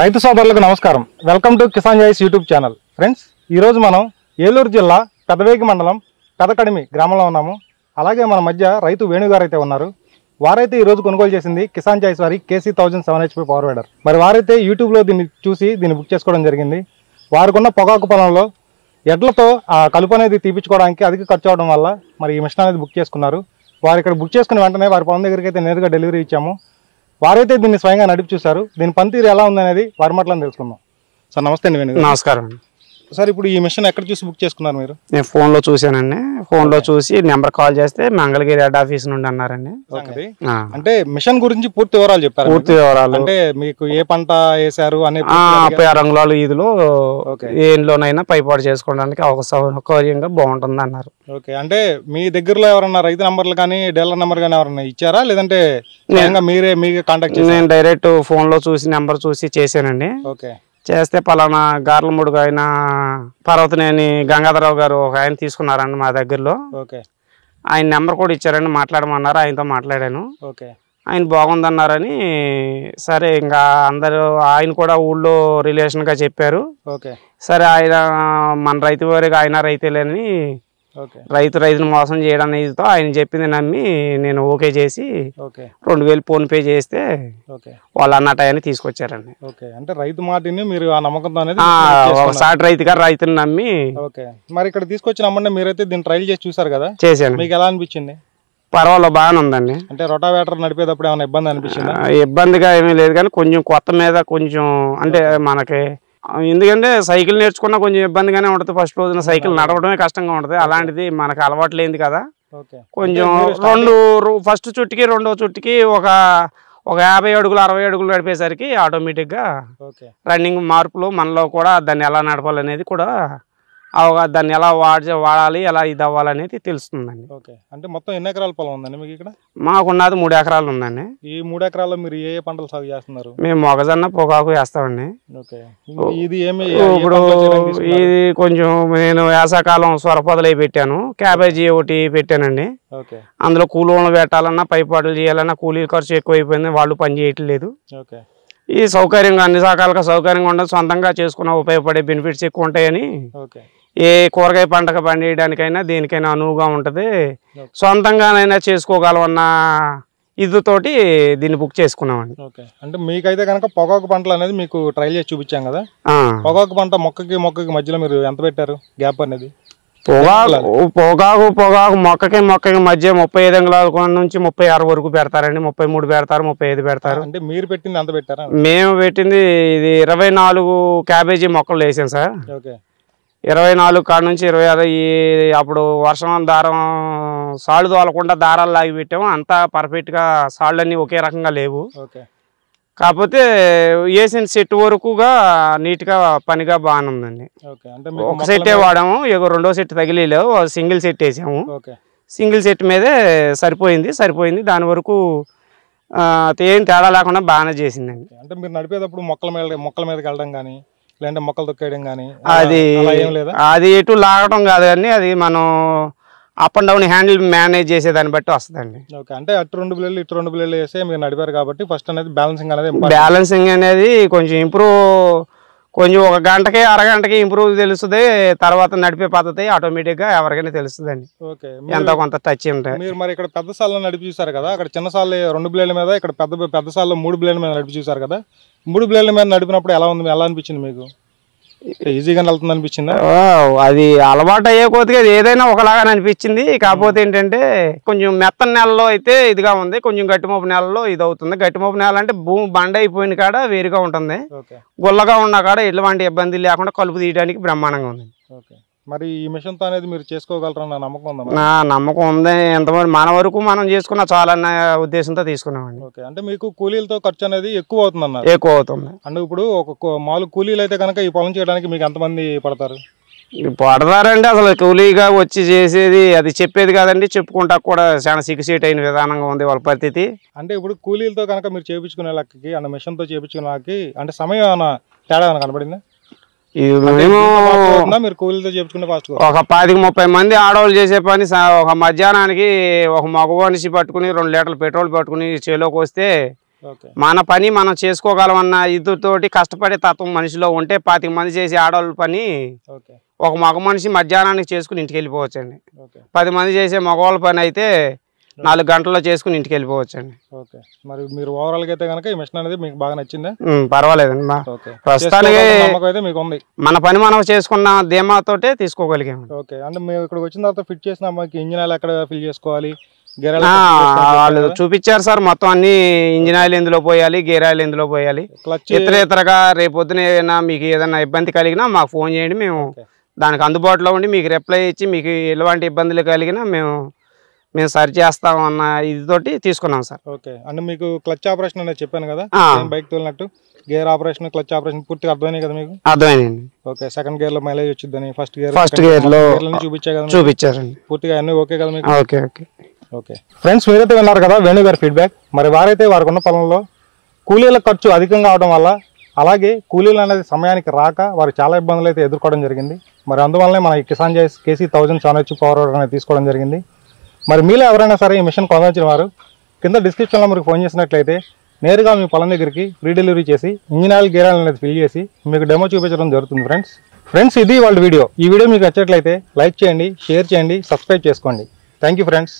రైతు సోదరులకు నమస్కారం. వెల్కమ్ టు కిసాన్ జాయిస్ యూట్యూబ్ ఛానల్. ఫ్రెండ్స్, ఈరోజు మనం ఏలూరు జిల్లా పెదవేగి మండలం పెదకడిమి గ్రామంలో ఉన్నాము. అలాగే మన మధ్య రైతు వేణుగారు అయితే ఉన్నారు. వారైతే ఈరోజు కొనుగోలు చేసింది కిసాన్ చాయిస్ వారి కేసీ 1007 HP పవర్ వీడర్. మరి వారైతే యూట్యూబ్లో దీన్ని చూసి దీన్ని బుక్ చేసుకోవడం జరిగింది. వారికున్న పొగాకు పొలంలో ఎడ్లతో ఆ కలుపు అనేది తీపించుకోవడానికి అధిక ఖర్చు అవడం వల్ల మరి ఈ మిషన్ అనేది బుక్ చేసుకున్నారు. వారు ఇక్కడ బుక్ చేసుకున్న వెంటనే వారి పొలం దగ్గరికి అయితే నేరుగా డెలివరీ ఇచ్చాము. వారైతే దీన్ని స్వయంగా నడిపి చూశారు. దీని పనితీరు ఎలా ఉందనేది వారి మాటలను తెలుసుకుందాం. సార్ నమస్తే అండి. వేణుగారు నమస్కారం. సార్, ఇప్పుడు ఈ మిషన్ ఎక్కడ చూసి బుక్ చేసుకున్నారు మీరు? నేను ఫోన్లో చూశానండి. ఫోన్లో చూసి నెంబర్ కాల్ చేస్తే మంగళగిరి హెడ్ ఆఫీస్ నుండి అన్నారండి. అంటే మిషన్ గురించి పూర్తి వివరాలు చెప్పారు? పూర్తి వివరాలు అంటే మీకు ఏ పంట వేసారు అనే రంగులాలు ఈదులో ఏంలోనైనా పైపాటు చేసుకోవడానికి సౌకర్యంగా బాగుంటుంది అన్నారు. ఓకే, అంటే మీ దగ్గరలో ఎవరన్నా రైతు నంబర్లు కానీ డీలర్ నెంబర్ కానీ ఎవరన్నా ఇచ్చారా, లేదంటే మీరే కాంటాక్ట్? నేను డైరెక్ట్ ఫోన్లో చూసి నెంబర్ చూసి చేశానండి. ఓకే, చేస్తే పలానా గార్లముడుగు ఆయన పర్వతనేని గంగాధరరావు గారు ఒక ఆయన తీసుకున్నారండి మా దగ్గరలో. ఓకే, ఆయన నెంబర్ కూడా ఇచ్చారండి. మాట్లాడమన్నారు. ఆయనతో మాట్లాడాను. ఓకే, ఆయన బాగుందన్నారని సరే ఇంకా అందరూ ఆయన కూడా ఊళ్ళో రిలేషన్గా చెప్పారు. ఓకే, సరే ఆయన మన రైతు వారికి ఆయన రైతులేని రైతుని మోసం చేయడం ఇదితో ఆయన చెప్పింది నమ్మి నేను ఓకే చేసి 2000 ఫోన్ పే చేస్తే వాళ్ళు అన్నట్టు తీసుకొచ్చారండి. అంటే రైతు మాటని మీరు ఆ నమ్మకంతో ఒకసారి రైతుని నమ్మి. ఓకే, మరి ఇక్కడ తీసుకొచ్చిన అమ్మండి మీరైతే దీన్ని ట్రైల్ చేసి చూసారు కదా? చేశాను. మీకు ఎలా అనిపించింది? పర్వాలేదు, బాగానే ఉందండి. అంటే రొటావేటర్ నడిపేటప్పుడు ఏమైనా ఇబ్బంది అనిపించిందా? ఇబ్బందిగా ఏమీ లేదు, కానీ కొంచెం కొత్త మీద కొంచెం అంటే మనకి ఎందుకంటే సైకిల్ నేర్చుకున్నా కొంచెం ఇబ్బందిగానే ఉంటుంది. ఫస్ట్ రోజున సైకిల్ నడవడమే కష్టంగా ఉంటుంది. అలాంటిది మనకు అలవాటు లేనిది కదా. కొంచెం ఫస్ట్ చుట్టుకి రెండో చుట్టుకి ఒక 50 అడుగులు 60 అడుగులు నడిపేసరికి ఆటోమేటిక్గా రన్నింగ్ మార్పులు మనలో కూడా దాన్ని ఎలా నడపాలనేది కూడా దాన్ని ఎలా వాడాలి, ఎలా ఇది అవ్వాలనేది తెలుస్తుందండి. ఓకే, అంటే మొత్తం ఎన్ని ఎకరాల పొలం ఉందండి మీకు ఇక్కడ? మాకున్నది 3 ఎకరాలు ఉందండి. ఈ 3 ఎకరాల్లో మీరు ఏ పంటలు సాగు చేస్తున్నారు? మేము మొగజొన్న పొగాకు వేస్తామండి. ఓకే, ఇది ఇప్పుడు ఇది కొంచెం నేను వేసవకాలం సొరపొదలు పెట్టాను, క్యాబేజీ ఒకటి పెట్టానండి. అందులో కూలీలు పెట్టాలన్నా పైపాటులు చేయాలన్నా కూలీల ఖర్చు ఎక్కువైపోయింది, వాళ్ళు పని చేయట్లేదు. ఓకే, ఈ సౌకర్యంగా అన్ని రకాలుగా సౌకర్యంగా ఉండదు, సొంతంగా చేసుకున్న ఉపయోగపడే బెనిఫిట్స్ ఎక్కువ ఉంటాయని ఏ కూరగాయ పంటకు పండియడానికైనా దేనికైనా అనువుగా ఉంటుంది. సొంతంగానైనా చేసుకోగలమన్న ఇదితోటి దీన్ని బుక్ చేసుకున్నామండి. ఓకే, అంటే మీకైతే కనుక పొగాకు పంటలు అనేది మీకు ట్రైల్ చేసి చూపించాం కదా. పొగాకు పంట మొక్కకి మధ్యలో మీరు ఎంత పెట్టారు గ్యాప్ అనేది? పొగాకు మొక్కకి మధ్య 35 అంగుళాల నుంచి 36 వరకు పెడతారండి. 33 పెడతారు, 35 పెడతారు. అంటే మీరు పెట్టింది ఎంత పెట్టారా? మేము పెట్టింది ఇది 24 క్యాబేజీ మొక్కలు వేసాం సార్. 24 కాడ నుంచి 26 అప్పుడు వర్షం దారం సాళ్ళు తోలకుండా దారాలు లాగి పెట్టాము. అంతా పర్ఫెక్ట్గా సాళ్ళు అన్నీ ఒకే రకంగా లేవు. కాకపోతే వేసిన సెట్ వరకుగా నీట్గా పనిగా బాగానే ఉందండి. ఒక సెట్టే వాడాము, రెండో సెట్ తగిలేవు, సింగిల్ సెట్ వేసాము. సింగిల్ సెట్ మీదే సరిపోయింది. దాని వరకు ఏం తేడా లేకుండా బాగానే చేసిందండి. అంటే మీరు నడిపేటప్పుడు మొక్కల మీదకి వెళ్ళడం కానీ లేదంటే మొక్కలు తొక్కేయడం కానీ అది ఎటు లాగడం కాదు, కానీ అది మనం up and down handle manage చేసేదాన్ని బట్టి వస్తుందండి. ఓకే, అంటే అటు 2 బిల్లలు ఇటు 2 బిల్లలు వేస్తే మీరు నడిపారు కాబట్టి ఫస్ట్ అనేది బ్యాలెన్సింగ్ అనేది కొంచెం ఇంప్రూవ్, కొంచెం ఒక గంటకి అరగంటకి ఇంప్రూవ్ తెలుస్తుంది. తర్వాత నడిపే పద్ధతి ఆటోమేటిక్గా ఎవరికైనా తెలుస్తుందండి. ఓకే, ఎంతో కొంత టచ్ ఉంటాయి. మీరు మరి ఇక్కడ పెద్ద సాల్లో నడిపి చూసారు కదా, అక్కడ చిన్న సార్లు 2 బిల్లల మీద, ఇక్కడ పెద్ద సాల్లో 3 బిల్లల మీద నడిపి చూసారు కదా. 3 బిల్లల మీద నడిపినప్పుడు ఎలా అనిపించింది మీకు? ఈజీగా వెళ్తుంది అనిపించిందా? అది అలవాటు అయ్యే కొద్దిగా ఏదైనా ఒకలాగా అనిపించింది. కాకపోతే ఏంటంటే కొంచెం మెత్తని నెలలో అయితే ఇదిగా ఉంది, కొంచెం గట్టిమోపు నెలలో ఇది అవుతుంది. గట్టిమోపు నెల అంటే భూమి బండ అయిపోయిన కాడ వేరుగా ఉంటుంది, గుల్లగా ఉన్న కాడ ఎటువంటి ఇబ్బంది లేకుండా కలుపు తీయడానికి బ్రహ్మాండంగా ఉంది. మరి ఈ మిషన్ తో అనేది మీరు చేసుకోగలరన్న నమ్మకం ఉందా? నా నమ్మకం ఉంది. ఎంతమంది మన వరకు మనం చేసుకున్న చాలన్న ఉద్దేశంతో తీసుకున్నామండి. ఓకే, అంటే మీకు కూలీలతో ఖర్చు అనేది ఎక్కువ అవుతుంది అన్నారు? ఎక్కువ అవుతుంది. అంటే ఇప్పుడు ఒక మామూలు కూలీలు అయితే కనుక ఈ పొలం చేయడానికి మీకు ఎంతమంది పడతారు? పడతారండి. అసలు కూలీగా వచ్చి చేసేది అది చెప్పేది కాదండి, చెప్పుకుంటా కూడా చాలా సిగ్గుసేట్ అయిన విధానంగా ఉంది వాళ్ళ పరిస్థితి. అంటే ఇప్పుడు కూలీలతో కనుక మీరు చేయించుకునే లెక్కకి అంటే మిషన్తో చేయించుకునే లెక్కకి అంటే సమయం ఏమైనా తేడా ఏమైనా కనపడిందా? మీరు కూలీలతో చేయించుకునే ఒక 20-30 మంది ఆడవాళ్ళు చేసే పని ఒక మధ్యాహ్నానికి ఒక మగ మనిషి పట్టుకుని 2 లీటర్లు పెట్రోల్ పట్టుకుని చేలోకి వస్తే మన పని మనం చేసుకోగలమన్న ఇదితోటి కష్టపడే తత్వం మనిషిలో ఉంటే 25 మంది చేసే ఆడవాళ్ళ పని ఒక మగ మనిషి మధ్యాహ్నానికి చేసుకుని ఇంటికి వెళ్ళిపోవచ్చండి. 10 మంది చేసే మగవాళ్ళ పని అయితే 4 గంటల్లో చేసుకుని ఇంటికి వెళ్ళిపోవచ్చండి. మరి మీరు ఓవరాల్ గా అయితే కనుక ఈ మిషన్ అనేది మీకు బాగా నచ్చిందా? పర్వాలేదండి. ప్రస్తుతానికి మీకు ఉంది, మన పని మనం చేసుకున్న ధీమాతోటే తీసుకోగలిగాము. అంటే మేము ఇక్కడికి వచ్చిన తర్వాత ఫిట్ చేసిన అమ్మాయికి ఇంజిన్ ఆయిల్ ఎక్కడ ఫిల్ చేసుకోవాలి వాళ్ళు చూపించారు సార్. మొత్తం అన్ని ఇంజిన్ ఆయిల్ ఎందులో పోయాలి, గేర్ ఆయిల్ ఎందులో పోయాలి, ఇతరగా రేపొద్దున ఏదైనా మీకు ఏదైనా ఇబ్బంది కలిగినా మాకు ఫోన్ చేయండి. మేము దానికి అందుబాటులో ఉండి మీకు రిప్లై ఇచ్చి మీకు ఎలాంటి ఇబ్బందులు కలిగినా మేము సరి చేస్తాం అన్న ఇదితోటి తీసుకున్నాం సార్. అంటే మీకు క్లచ్ ఆపరేషన్ అనేది చెప్పాను కదా, బైక్ తోలినట్టు గేర్ ఆపరేషన్ క్లచ్ ఆపరేషన్ పూర్తిగా అర్థమైనాయి కదా మీకు? అర్థమైందండి. సెకండ్ గేర్ లో మైలేజ్ వచ్చిందని ఫస్ట్ గేర్ లో చూపించారండి పూర్తిగా అన్ని ఓకే కదా మీకు? ఓకే ఫ్రెండ్స్, మీరైతే విన్నారు కదా వేణు గారి ఫీడ్బ్యాక్. మరి వారైతే వారికి ఉన్న పొలంలో కూలీల ఖర్చు అధికంగా అవడం వల్ల, అలాగే కూలీలు అనేది సమయానికి రాక వారు చాలా ఇబ్బందులు అయితే ఎదుర్కోవడం జరిగింది. మరి అందువల్లనే మన Kisan joys KC 1000 7H power అనేది తీసుకోవడం జరిగింది. మరి మీలో ఎవరైనా సరే ఈ మిషన్ కొనాల్సిన వారు కింద డిస్క్రిప్షన్లో మీకు ఫోన్ చేసినట్లయితే నేరుగా మీ పొలం దగ్గరికి ఫ్రీ డెలివరీ చేసి ఇంజిన్ ఆయిల్ గేర్ ఆయిల్ అనేది ఫిల్ చేసి మీకు డెమో చూపించడం జరుగుతుంది. ఫ్రెండ్స్ ఇది వాళ్ళ వీడియో. ఈ వీడియో మీకు నచ్చినట్లయితే లైక్ చేయండి, షేర్ చేయండి, సబ్స్క్రైబ్ చేసుకోండి. Thank you friends.